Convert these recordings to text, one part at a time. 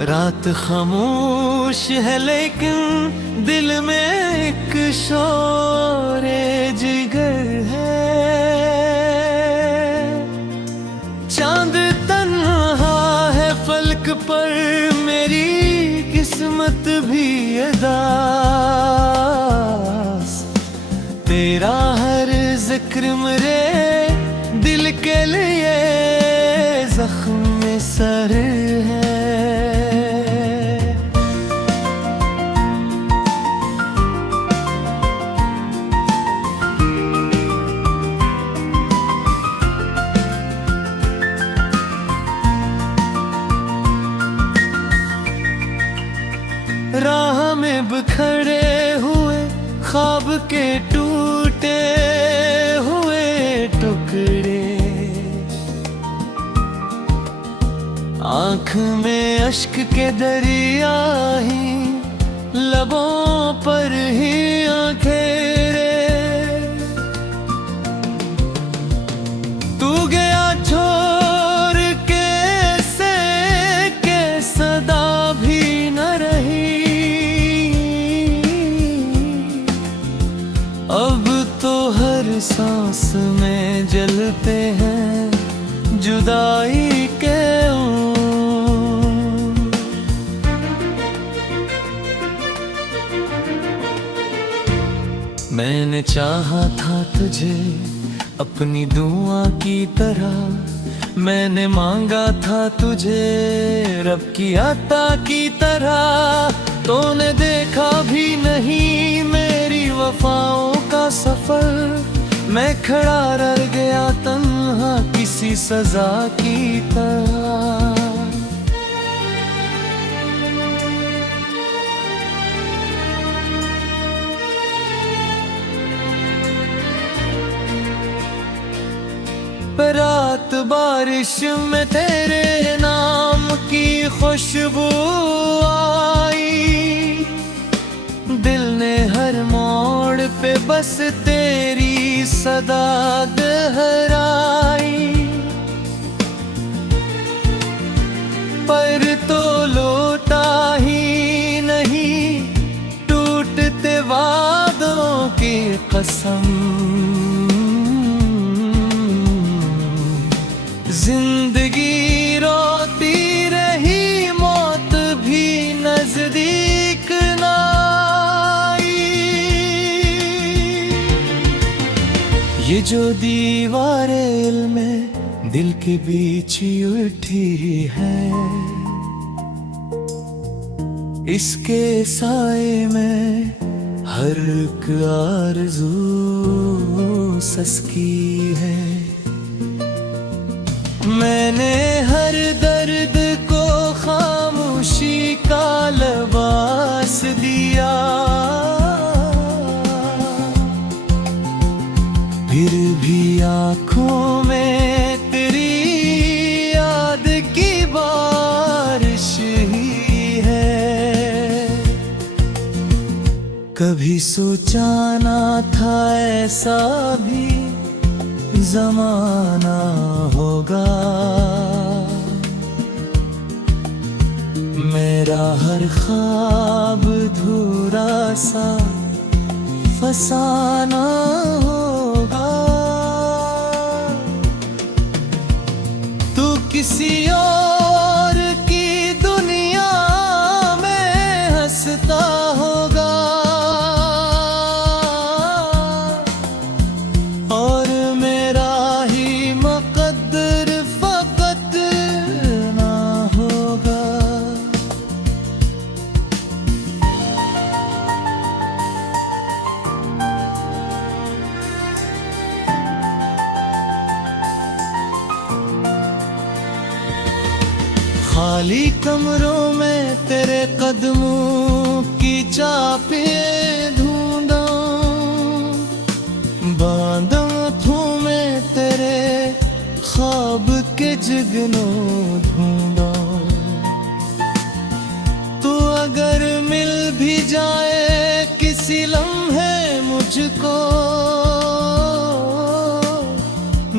रात खामोश है लेकिन दिल में एक शोरे जिगर है। चांद तन्हा है फलक पर, मेरी किस्मत भी अदास। तेरा हर जिक्र मेरे दिल के लिए जख्म सर है। राह में बिखरे हुए ख्वाब के टूटे हुए टुकड़े, आँख में अश्क के दरिया ही, लबों पर ही आंखें। तू गया छोड़ के से के सदा भी न रही। अब तो हर सांस में जलते हैं जुदाई के। मैंने चाहा था तुझे अपनी दुआ की तरह, मैंने मांगा था तुझे रब की अता की तरह। तूने देखा भी नहीं मेरी वफाओं का सफर, मैं खड़ा रह गया तन्हा किसी सजा की तरह। रात बारिश में तेरे नाम की खुशबू आई, दिल ने हर मोड़ पे बस तेरी सदा दोहराई। पर तो लौटा ही नहीं टूटते वादों की कसम। जिंदगी रोती रही, मौत भी नजदीक न आई। ये जो दीवारें में दिल के बीच उठी है, इसके साए में हर एक आरज़ू सस्की है। मैंने हर दर्द को खामोशी का लिबास दिया, फिर भी आँखों में तेरी याद की बारिश ही है। कभी सोचा ना था ऐसा भी ज़माना होगा, मेरा हर ख्वाब धूरा सा फसाना होगा। तू किसी और की दुनिया में हंसता होगा, खाली कमरों में तेरे कदमों की चापें ढूंढा, बांधा आँखों में तेरे ख्वाब के जुगनू ढूंढा। तू अगर मिल भी जाए किसी लम्हे मुझको,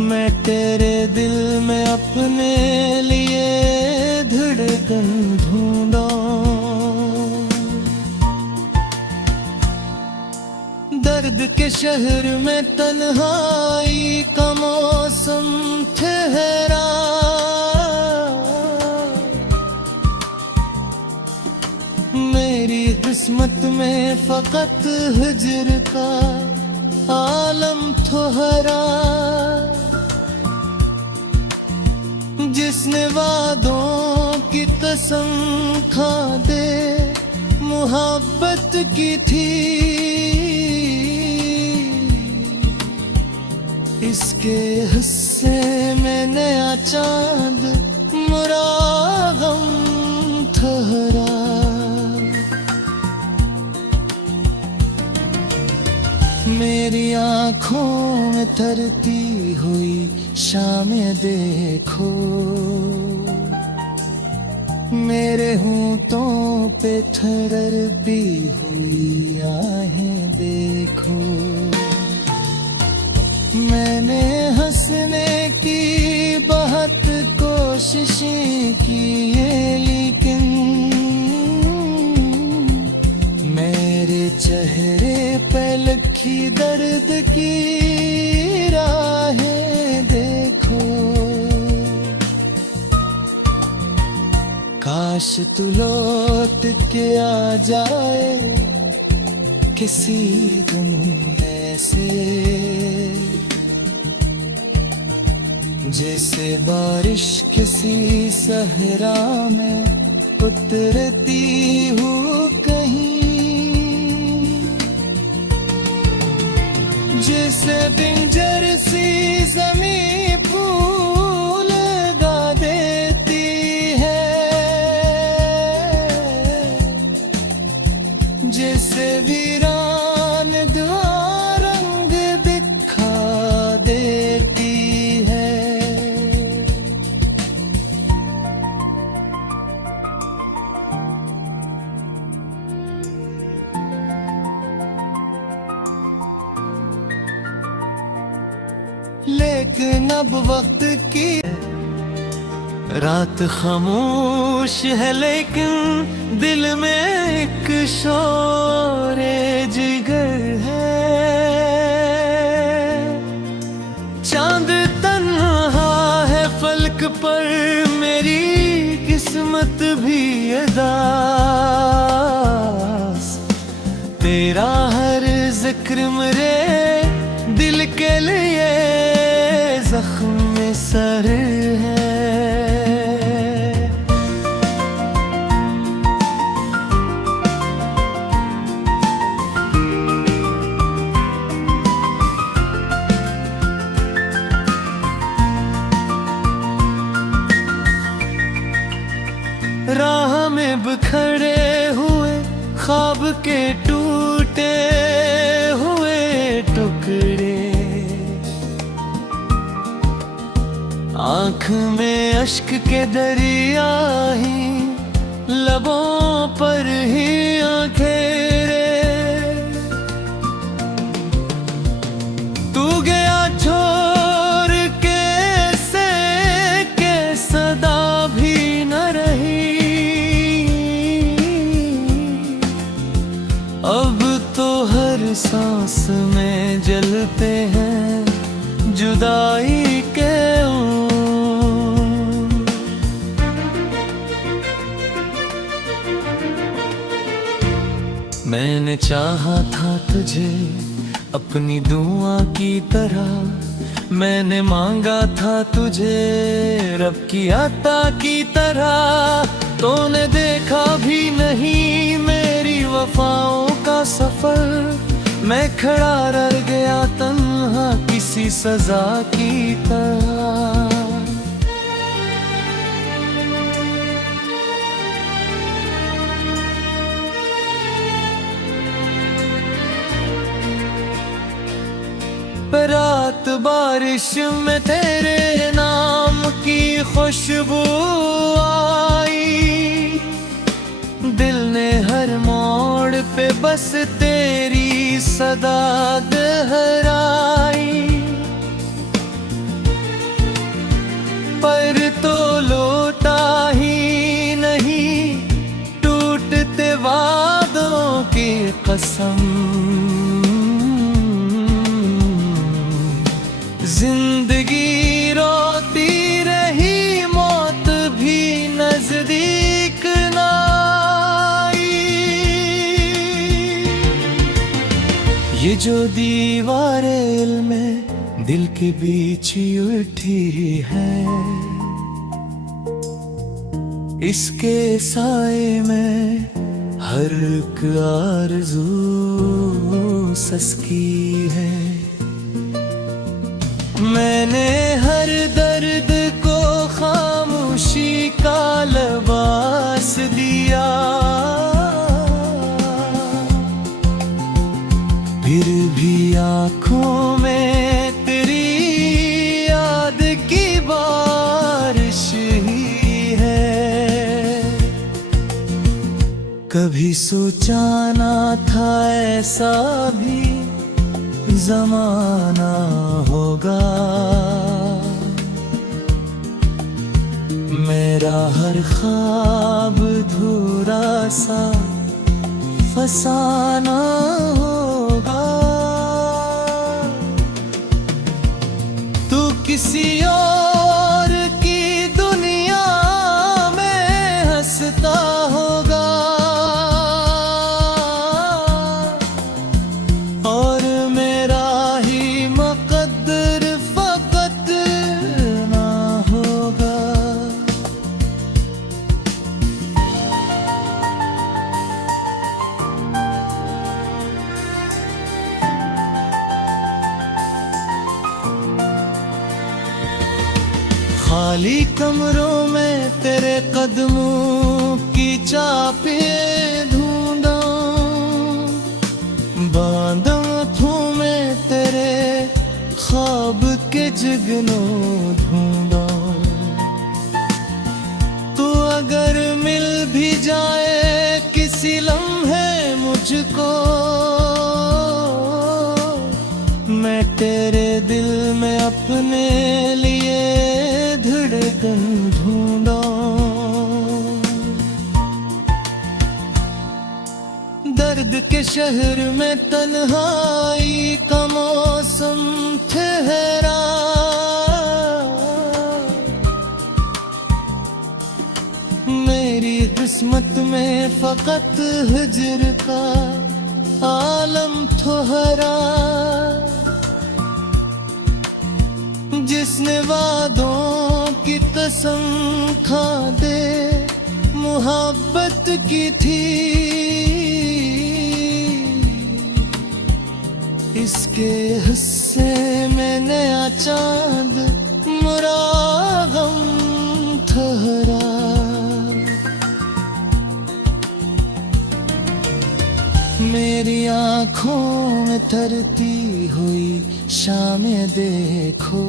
मैं तेरे दिल में अपने लिए धड़कन ढूंढा। शहर में तन्हाई का मौसम ठहरा, मेरी किस्मत में फकत हिजर का आलम ठहरा। जिसने वादों की कसम खा दे मोहब्बत की थी, इसके हिस्से में नया चांद मुरागम ठहरा। मेरी आँखों में तरती हुई शामें देखो, मेरे होंठों पे ठहरती हुई आहें देखो। मैंने हंसने की बहुत कोशिशें की है, लेकिन मेरे चेहरे पे लिखी दर्द की राहें देखो। काश तू लौट के आ जाए किसी दिन ऐसे, जैसे बारिश किसी सहरा में उतरती हूँ कहीं, जैसे पिंजर सी ज़मीं फूल गा देती है, जैसे वीरान दुआ रंग दिखा देती है। लेकिन अब वक्त की रात खामोश है, लेकिन दिल में एक शोरे जिगर है। चांद तन्हा है फलक पर, मेरी किस्मत भी उदास। तेरा हर जिक्र मेरे दिल के लिए जख्म सर है। राह में बिखरे हुए ख्वाब के टूटे हुए टुकड़े, आँख में अश्क के दरिया ही, लबों पर ही आंखें। तू गया छोड़ के से के सदा भी न रही, अब तो हर सांस में जलते हैं जुदाई के। मैंने चाहा था तुझे अपनी दुआ की तरह, मैंने मांगा था तुझे रब की अता की तरह। तूने देखा भी नहीं मेरी वफाओं का सफर, मैं खड़ा रह गया तन्हा किसी सजा की तरह। रात बारिश में तेरे नाम की खुशबू आई, दिल ने हर मोड़ पे बस तेरी सदा दोहराई। पर तो लौटा ही नहीं टूटते वादों की कसम, नजदीक ना आई। ये जो दीवारें में दिल के बीच उठी है, इसके साए में हर एक आरज़ू सस्की है। मैंने हर दर्द को खामोशी का लिबास दिया, फिर भी आँखों में तेरी याद की बारिश ही है। कभी सोचा ना था ऐसा भी ज़माना होगा, मेरा हर ख्वाब धूरा सा फसाना होगा। तू किसी और की दुनिया में हंसता होगा, और मेरा ही मुक़द्दर फ़क़त ना होगा। खाली कमरों में तेरे कदमों की चापें ढूंढा, बांधों में तेरे ख्वाब के जुगनों ढूंढा। तू अगर मिल भी जाए किसी लम्हे मुझको, मैं तेरे दिल में अपने लिए धड़कन ढूंढा। दर्द के शहर में तन्हाई का मौसम ठहरा, मेरी किस्मत में फकत हिज्र का आलम ठहरा। जिसने वादों की कसम खा दे मोहब्बत की थी, इसके हिस्से में नया चांद मुरागम ठहरा। मेरी आँखों में तरती हुई शामें देखो,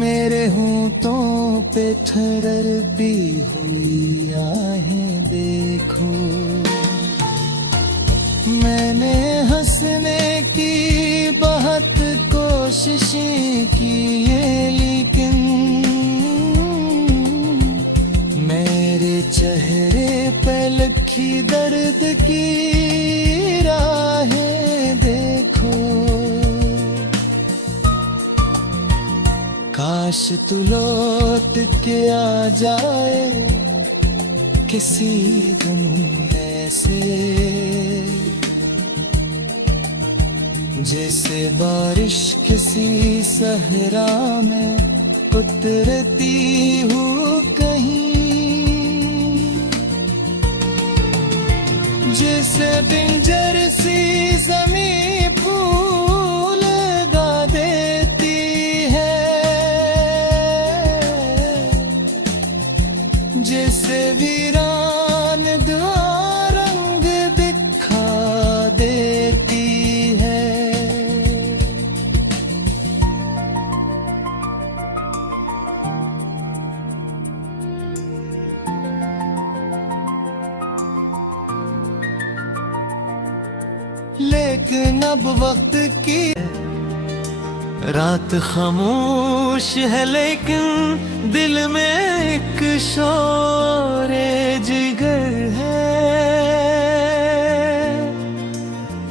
मेरे होंठों पे ठहरती हुई आहें देखो। मैंने हंसने की बहुत कोशिशें की है, लेकिन मेरे चेहरे पे लिखी दर्द की राहें देखो। काश तू लौट के आ जाए किसी दिन ऐसे, जैसे बारिश किसी सहरा में उतरती हूँ कहीं, जैसे पिंजर सी ज़मीं फूल गा देती है, जैसे वीरान दुआ रंग दिखा देती है। लेकिन अब वक्त की रात खामोश है, लेकिन दिल में एक शोरे जिगर है।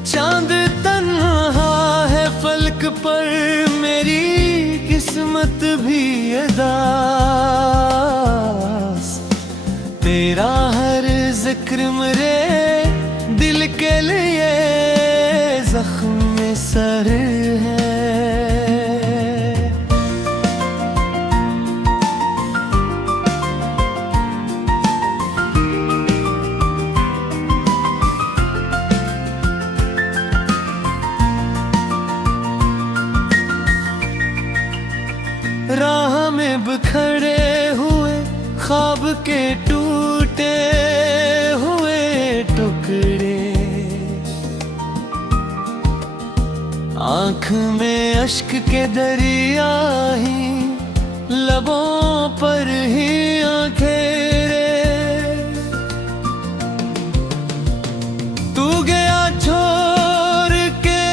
चांद तन्हा है फलक पर, मेरी किस्मत भी अदा। जिक्र मेरे दिल के लिए जख्म सर है। राह में बिखरे हुए ख्वाब के टूटे हुए टुकड़े, आँख में अश्क के दरिया ही, लबों पर ही आंखें रे। तू गया छोड़ के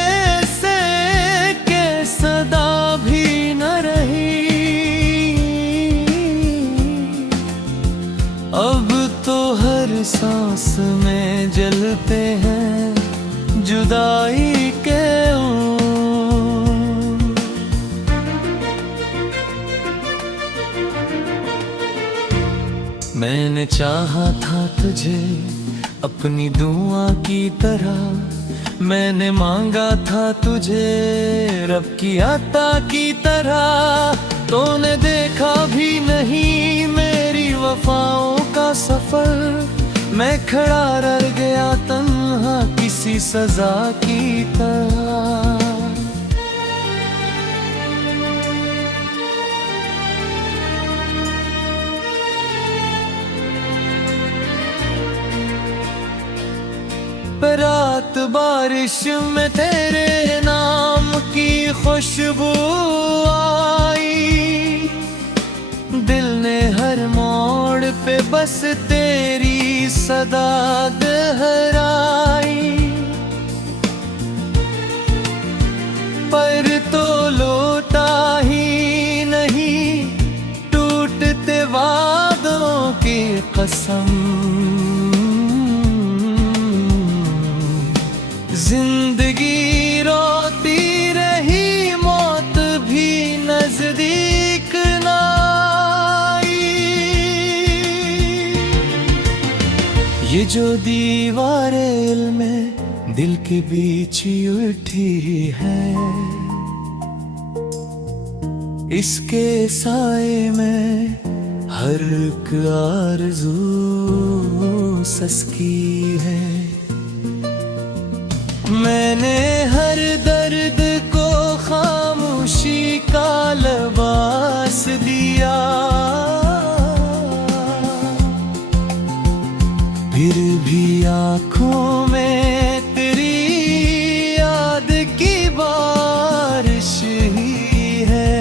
से के सदा भी न रही, अब तो हर सांस में जलते हैं जुदाई के मैंने चाहा था तुझे अपनी दुआ की तरह, मैंने मांगा था तुझे रब की अता की तरह। तूने देखा भी नहीं मेरी वफाओं का सफर, मैं खड़ा रह गया तन्हा किसी सजा की तरह। रात बारिश में तेरे नाम की खुशबू आई, दिल ने हर मोड़ पे बस तेरी सदा गहराई। पर तो लौटा ही नहीं टूटते वादों की कसम, जिंदगी रोती रही मौत भी नजदीक ना आई। ये जो दीवारें में दिल के बीच उठी है, इसके साए में हर एक आरज़ू सस्की है। मैंने हर दर्द को खामोशी का लिबास दिया, फिर भी आँखों में तेरी याद की बारिश ही है।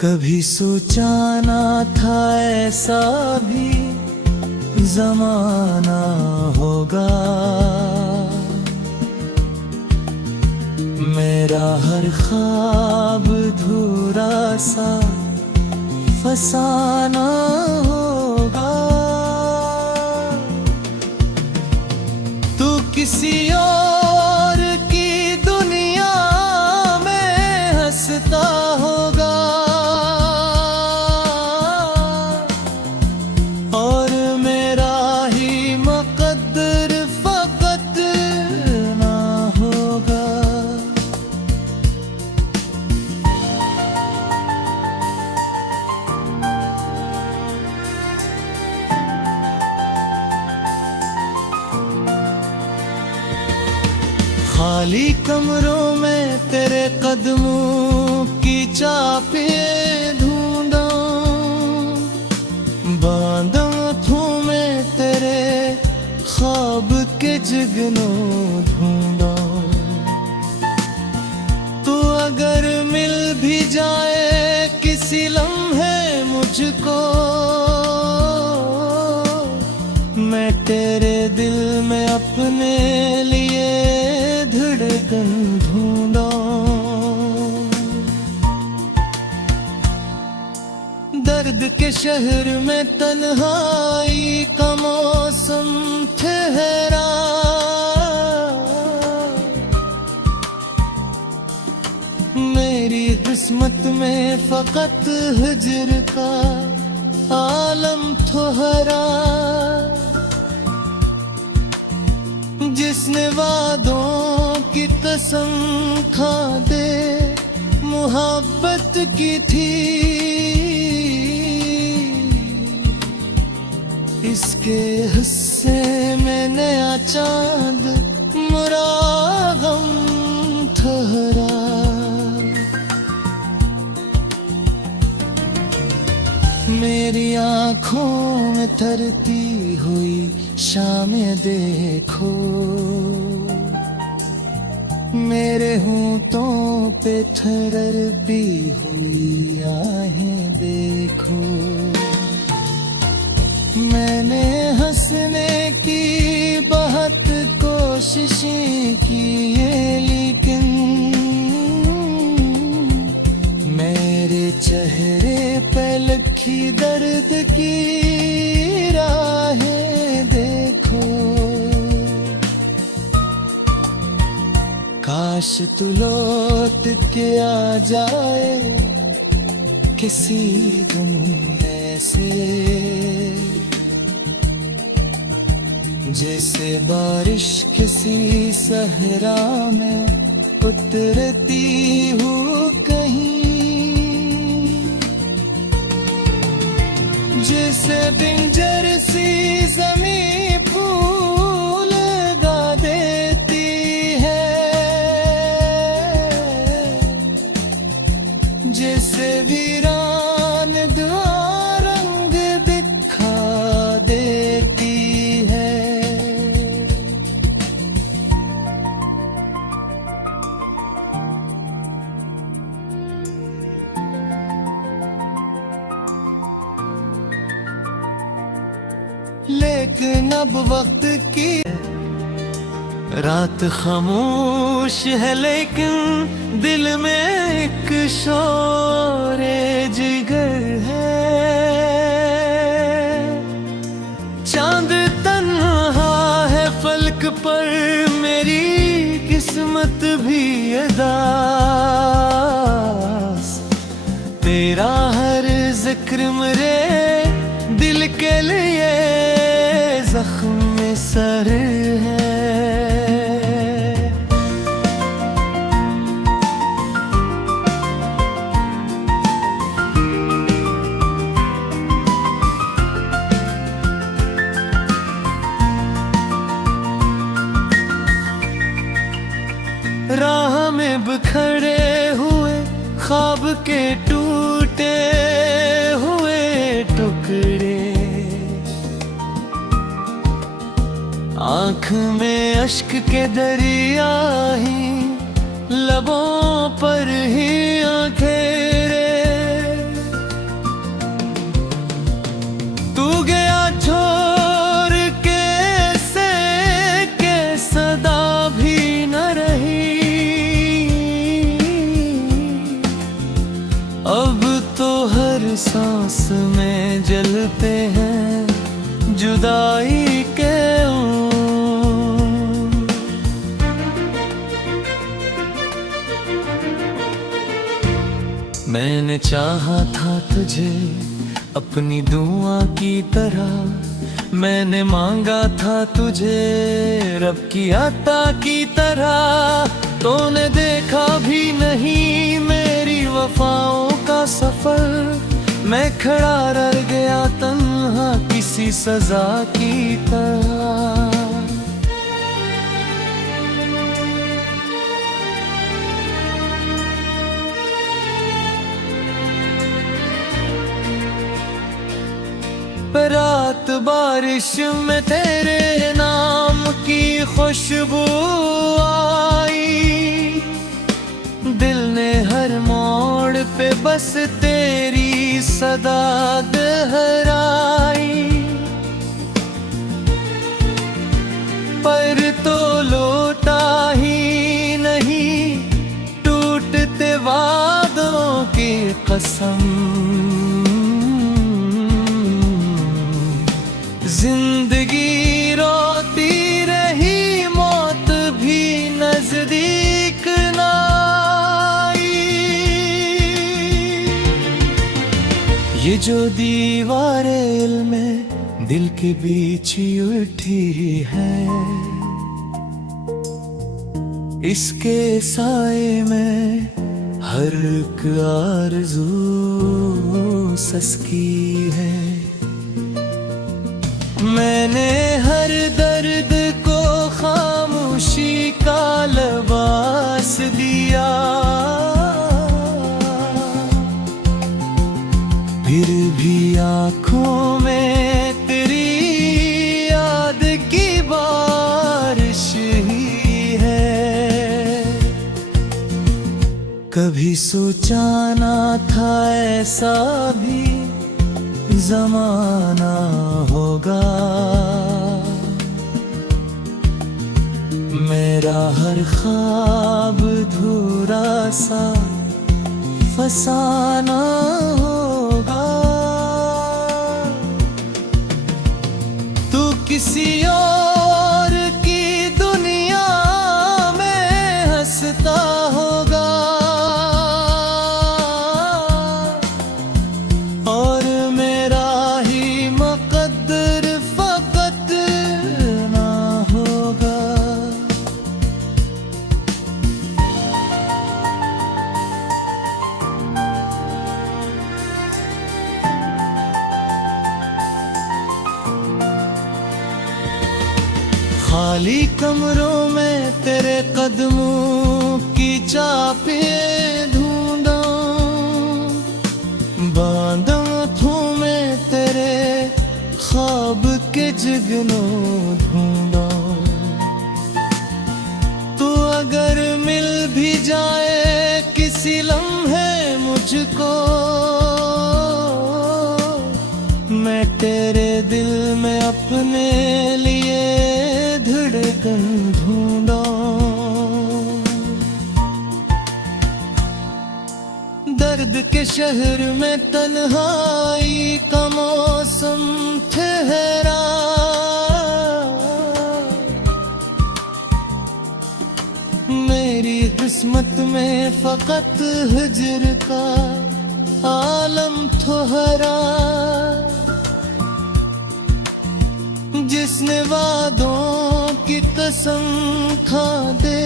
कभी सोचा ना था ऐसा भी ज़माना होगा, मेरा हर ख्वाब धूरा सा फसाना होगा। तू किसी और की दुनिया में हंसता होगा, और मेरा ही मुक़द्दर फ़क़त ना होगा। खाली कमरों में तेरे कदमों की चापें ढूंढा, बांधा में तेरे ख्वाब के जुगनों ढूंढा। तू अगर मिल भी जाए किसी लम्हे मुझको, मैं तेरे दिल में अपने लिए धड़कन ढूंढा। दर्द के शहर में तन्हाई का मौसम ठहरा, मेरी किस्मत में फकत हिज्र का आलम थोहरा, जिसने वादों की कसम खा दे मोहब्बत की थी, इसके हिस्से में नया चांद मुरागम ठहरा। मेरी आँखों में तरती हुई शामें देखो, मेरे होंठों पे ठहरती हुई आहें देखो। मैंने हंसने की बहुत कोशिशें की, लेकिन मेरे चेहरे पे लिखी दर्द की राहें देखो। काश तू लौट के आ जाए किसी दिन ऐसे, जैसे बारिश किसी सहरा में उतरती हूँ कहीं, जैसे पिंजर सी ज़मीं फूल गा देती है, जैसे वीरान दुआ रंग दिखा देती है। लेकिन अब वक्त की रात खामोश है, लेकिन दिल में एक शोरे जिगर है। चांद तन्हा है फलक पर, मेरी किस्मत भी अदास। तेरा हर जिक्र मेरे दिल के लिए जख्म सर है। राह में बिखरे हुए ख्वाब के टूटे हुए टुकड़े, आँख में अश्क के दरिया ही, लबों पर ही आंखें रे। तू गया छोड़ के से के सदा भी न रही, अब तो हर सांस में जलते हैं जुदाई के। मैंने चाहा था तुझे अपनी दुआ की तरह, मैंने मांगा था तुझे रब की अता की तरह। तूने देखा भी नहीं मेरी वफाओं का सफर, मैं खड़ा रह गया तन्हा किसी सजा की तरह। रात बारिश में तेरे नाम की खुशबू आई, दिल ने हर मोड़ पे बस तेरी सदा दोहराई। पर तो लौटा ही नहीं टूटते वादों की कसम, जिंदगी रोती रही मौत भी नजदीक ना आई। ये जो दीवारें में दिल के बीच उठी है, इसके साए में हर एक आरज़ू सस्की है। मैंने हर दर्द को खामोशी का लिबास दिया, फिर भी आँखों में तेरी याद की बारिश ही है। कभी सोचा ना था ऐसा भी ज़माना होगा, मेरा हर ख्वाब धूरा सा फसाना होगा। तू किसी और की दुनिया में हंसता होगा, और मेरा ही मुक़द्दर फ़क़त ना होगा। खाली कमरों में तेरे कदमों की चापें ढूंढा, बांधा आँखों में तेरे ख्वाब के जुगनू ढूंढा। तू अगर मिल भी जाए किसी लम्हे मुझको, मैं तेरे दिल में अपने लिए धड़कन ढूंढा। दर्द के शहर में तन्हाई का मौसम ठहरा, मेरी किस्मत में फकत हिज्र का आलम ठहरा। जिसने वादों की कसम खा दे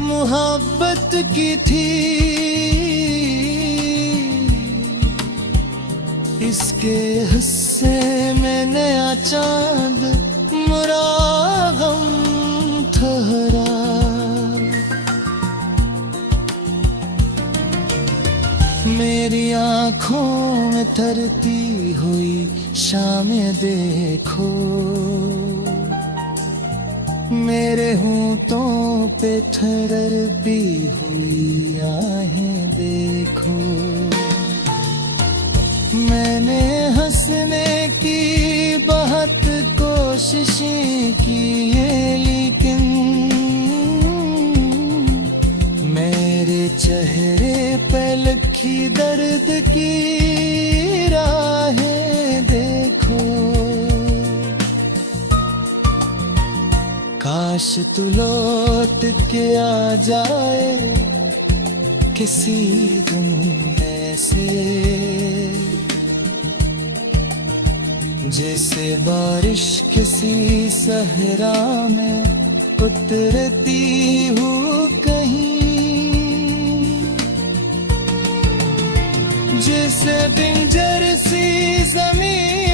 मोहब्बत की थी, इसके हिस्से में नया चांद मुरागम ठहरा। मेरी आँखों में तरती हुई शामें देखो, मेरे होंठों पे ठहरती हुई आहें देखो। मैंने हंसने की बहुत कोशिशें की है, लेकिन मेरे चेहरे पे लिखी दर्द की राहें देखो। काश तू लौट के आ जाए किसी दिन ऐसे, जैसे बारिश किसी सहरा में उतरती हूँ कहीं, जैसे पिंजर सी ज़मीं